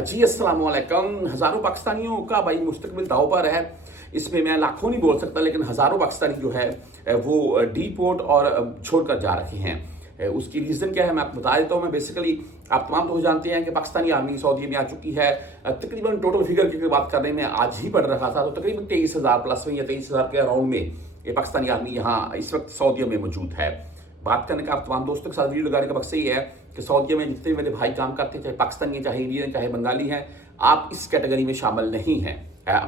जी अस्सलाम वालेकुम। हज़ारों पाकिस्तानियों का भाई मुस्तकबिल दाव पर है। इसमें मैं लाखों नहीं बोल सकता, लेकिन हज़ारों पाकिस्तानी जो है वो डीपोर्ट और छोड़कर जा रहे हैं। उसकी रीज़न क्या है मैं आपको बता देता हूँ। मैं बेसिकली आप तमाम तो जानते हैं कि पाकिस्तानी आर्मी सऊदी में आ चुकी है। तकरीबन टोटल फिगर की बात कर रहे हैं, मैं आज ही पढ़ रहा था, तो तकरीबन 23,000 प्लस में या 23,000 के अराउंड में ये पाकिस्तानी आर्मी यहाँ इस वक्त सऊदी में मौजूद है। बात करने का आप तमाम दोस्तों के साथ वीडियो लगाने का मकसद ये है कि सऊदी में जितने मेरे भाई काम करते हैं, चाहे पाकिस्तानी हैं, चाहे इंडियन, चाहे बंगाली हैं, आप इस कैटेगरी में शामिल नहीं हैं।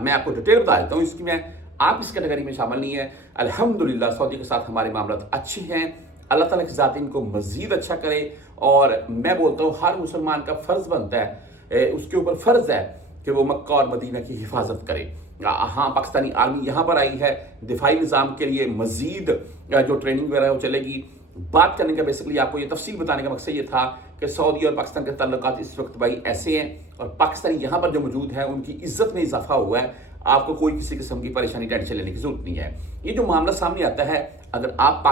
मैं आपको डिटेल बता देता हूँ इसकी। आप इस कैटेगरी में शामिल नहीं है। अल्हम्दुलिल्लाह सऊदी के साथ हमारे मामलात अच्छे हैं। अल्लाह ताला की ज़ात इनको मज़ीद अच्छा करे। और मैं बोलता हूँ हर मुसलमान का फ़र्ज़ बनता है, उसके ऊपर फ़र्ज़ है कि वो मक्का और मदीना की हिफाजत करे। हाँ, पाकिस्तानी आर्मी यहाँ पर आई है दिफाई निज़ाम के लिए। मज़ीद जो ट्रेनिंग वगैरह वो चलेगी। बात करने का बेसिकली आपको ये तफसील बताने का मकसद ये था कि सऊदी और पाकिस्तान के ताल्लुकात इस वक्त भाई ऐसे हैं, और पाकिस्तानी यहाँ पर जो मौजूद है उनकी इज्जत में इजाफा हुआ है। आपको कोई किसी किस्म की परेशानी टेंशन लेने की जरूरत नहीं है। ये जो मामला सामने आता है, अगर आप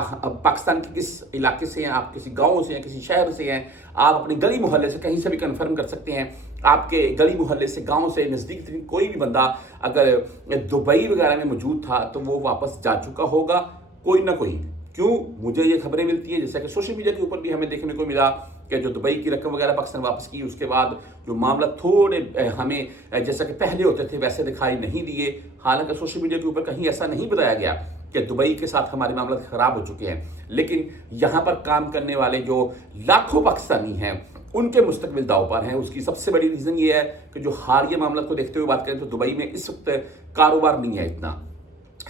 पाकिस्तान के किस इलाके से हैं, आप किसी गाँव से हैं, किसी शहर से हैं, आप अपने गली मोहल्ले से कहीं से भी कन्फर्म कर सकते हैं। आपके गली मोहल्ले से, गांव से, नज़दीक कोई भी बंदा अगर दुबई वगैरह में मौजूद था तो वो वापस जा चुका होगा, कोई ना कोई। क्यों मुझे ये खबरें मिलती है, जैसे कि सोशल मीडिया के ऊपर भी हमें देखने को मिला कि जो दुबई की रकम वगैरह पाकिस्तान वापस की, उसके बाद जो मामला थोड़े हमें जैसा कि पहले होते थे वैसे दिखाई नहीं दिए। हालांकि सोशल मीडिया के ऊपर कहीं ऐसा नहीं बताया गया कि दुबई के साथ हमारे मामला खराब हो चुके हैं, लेकिन यहाँ पर काम करने वाले जो लाखों पाकिस्तानी हैं उनके मुस्तकबिल दाव पर हैं। उसकी सबसे बड़ी रीज़न ये है कि जो हालिया मामला को देखते हुए बात करें तो दुबई में इस वक्त कारोबार नहीं है इतना।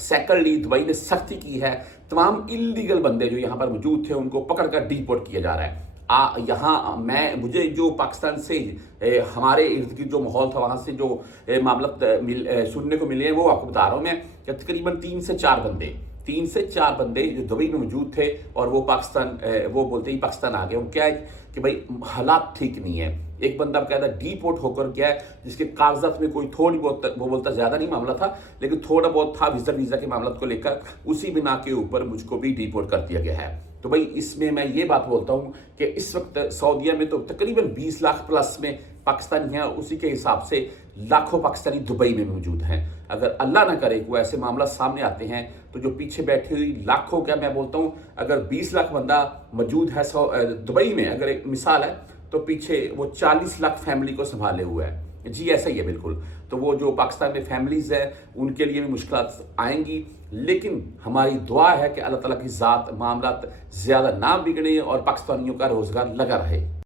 सेकंडली, दुबई ने सख्ती की है, तमाम इलीगल बंदे जो यहाँ पर मौजूद थे उनको पकड़कर डिपोर्ट किया जा रहा है। यहाँ मुझे जो पाकिस्तान से हमारे इर्द गिर्द जो माहौल था, वहाँ से जो मामला सुनने को मिले हैं वो आपको बता रहा हूँ मैं कि तकरीबन 3 से 4 बंदे जो दुबई में मौजूद थे और वो पाकिस्तान वो बोलते ही पाकिस्तान आ गए। वो क्या है कि भाई हालात ठीक नहीं है। एक बंदा कहता डिपोर्ट होकर गया है जिसके कागजात में कोई थोड़ी बहुत, वो बोलता ज़्यादा नहीं मामला था, लेकिन थोड़ा बहुत था वीज़ा के मामला को लेकर, उसी बिना के ऊपर मुझको भी डिपोर्ट कर दिया गया है। तो भाई इसमें मैं ये बात बोलता हूँ कि इस वक्त सऊदीया में तो तकरीबन 20 लाख प्लस में पाकिस्तानी हैं, उसी के हिसाब से लाखों पाकिस्तानी दुबई में मौजूद हैं। अगर अल्लाह ना करे कोई ऐसे मामला सामने आते हैं तो जो पीछे बैठी हुई लाखों, क्या मैं बोलता हूँ, अगर 20 लाख बंदा मौजूद है दुबई में, अगर एक मिसाल है, तो पीछे वो 40 लाख फैमिली को संभाले हुआ है। जी ऐसा ही है बिल्कुल। तो वो जो पाकिस्तान में फैमिलीज है उनके लिए भी मुश्किलात आएंगी, लेकिन हमारी दुआ है कि अल्लाह ताला की ज़ात मामलात ज़्यादा ना बिगड़े और पाकिस्तानियों का रोज़गार लगा रहे।